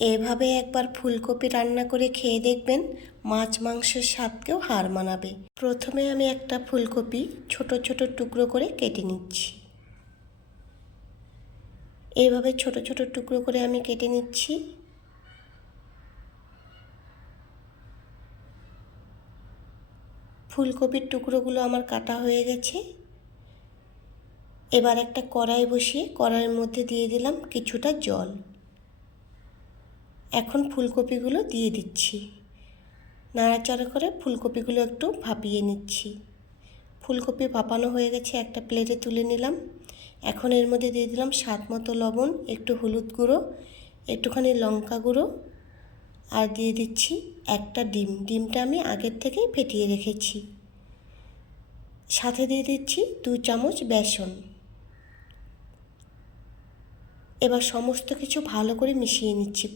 এভাবে একবার ফুলকপি রান্না করে খেয়ে দেখবেন মাছ মাংসের স্বাদকেও হার মানাবে। প্রথমে আমি একটা ফুলকপি ছোট ছোট টুকরো করে কেটে নিচ্ছি। এইভাবে ছোট ছোট টুকরো করে আমি কেটে নিচ্ছি। ফুলকপির টুকরোগুলো আমার কাটা হয়ে গেছে। এবার একটা কড়াই বসিয়ে কড়াইয়ের মধ্যে দিয়ে দিলাম কিছুটা জল। এখন ফুলকপিগুলো দিয়ে দিচ্ছি। নাড়াচাড়া করে ফুলকপিগুলো একটু ভাপিয়ে নিচ্ছি। ফুলকপি ভাপানো হয়ে গেছে, একটা প্লেটে তুলে নিলাম। এখন এর মধ্যে দিয়ে দিলাম স্বাদ মতো লবণ, একটু হলুদ গুঁড়ো, একটুখানি লঙ্কা গুঁড়ো আর দিয়ে দিচ্ছি একটা ডিম। ডিমটা আমি আগের থেকেই ফেটিয়ে রেখেছি। সাথে দিয়ে দিচ্ছি দু চামচ বেসন। এবার সমস্ত কিছু ভালো করে মিশিয়ে নিচ্ছি।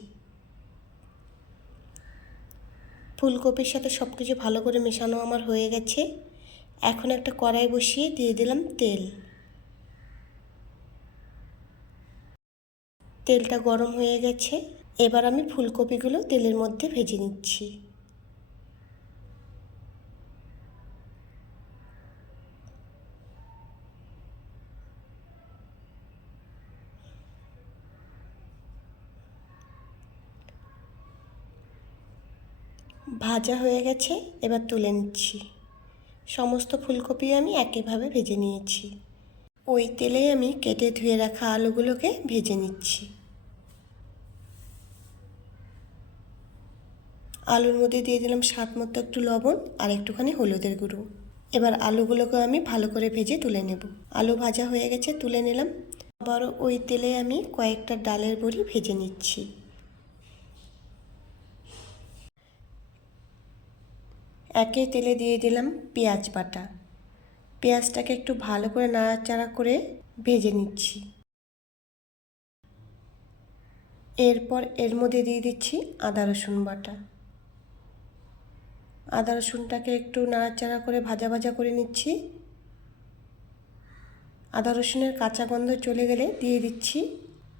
ফুলকপির সাথে সব কিছু ভালো করে মেশানো আমার হয়ে গেছে। এখন একটা কড়াই বসিয়ে দিয়ে দিলাম তেল। তেলটা গরম হয়ে গেছে। এবার আমি ফুলকপিগুলো তেলের মধ্যে ভেজে নিচ্ছি। ভাজা হয়ে গেছে, এবার তুলে নিচ্ছি। সমস্ত ফুলকপি আমি একইভাবে ভেজে নিয়েছি। ওই তেলে আমি কেটে ধুয়ে রাখা আলুগুলোকে ভেজে নিচ্ছি। আলুর মধ্যে দিয়ে দিলাম স্বাদ মতো একটু লবণ আর একটুখানি হলুদের গুঁড়ো। এবার আলুগুলোকে আমি ভালো করে ভেজে তুলে নেব। আলু ভাজা হয়ে গেছে, তুলে নিলাম। আবারও ওই তেলে আমি কয়েকটা ডালের বড়ি ভেজে নিচ্ছি। একই তেলে দিয়ে দিলাম পেঁয়াজ বাটা। পেঁয়াজটাকে একটু ভালো করে নাড়াচাড়া করে ভেজে নিচ্ছি। এরপর এর মধ্যে দিয়ে দিচ্ছি আদা রসুন বাটা। আদা রসুনটাকে একটু নাড়াচাড়া করে ভাজা ভাজা করে নিচ্ছি। আদা রসুনের কাঁচা গন্ধ চলে গেলে দিয়ে দিচ্ছি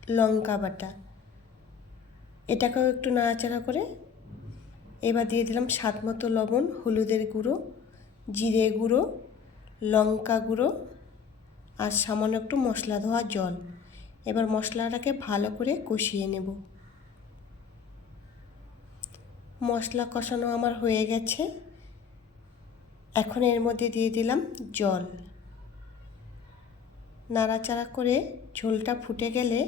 লঙ্কা বাটা। এটাকেও একটু নাড়াচাড়া করে এবার দিয়ে দিলাম স্বাদ মতো লবণ, হলুদের গুঁড়ো, জিরে গুঁড়ো, লঙ্কা গুঁড়ো আর সামান্য একটু মশলা ধোয়া জল। এবার মশলাটাকে ভালো করে কষিয়ে নেব। মশলা কষানো আমার হয়ে গেছে। এখন এর মধ্যে দিয়ে দিলাম জল। নাড়াচাড়া করে ঝোলটা ফুটে গেলে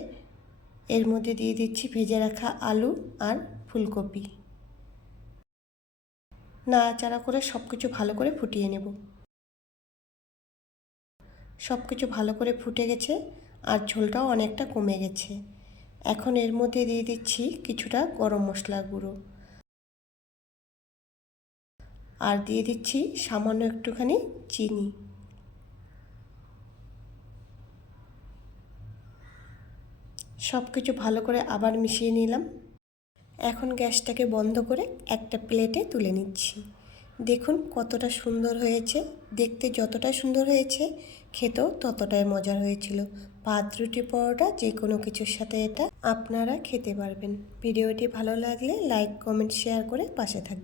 এর মধ্যে দিয়ে দিচ্ছি ভেজে রাখা আলু আর ফুলকপি। নাড়াচাড়া করে সব কিছু ভালো করে ফুটিয়ে নেব। সব কিছু ভালো করে ফুটে গেছে আর ঝোলটাও অনেকটা কমে গেছে। এখন এর মধ্যে দিয়ে দিচ্ছি কিছুটা গরম মশলার গুঁড়ো। আর দিয়ে দিচ্ছি সামান্য একটুখানি চিনি। সব কিছু ভালো করে আবার মিশিয়ে নিলাম। এখন গ্যাসটাকে বন্ধ করে একটা প্লেটে তুলে নিচ্ছি। দেখুন কতটা সুন্দর হয়েছে। দেখতে যতটা সুন্দর হয়েছে, খেতেও ততটাই মজার হয়েছিল। ভাত, রুটি, পরোটা যে কোনো কিছুর সাথে এটা আপনারা খেতে পারবেন। ভিডিওটি ভালো লাগলে লাইক, কমেন্ট, শেয়ার করে পাশে থাকবেন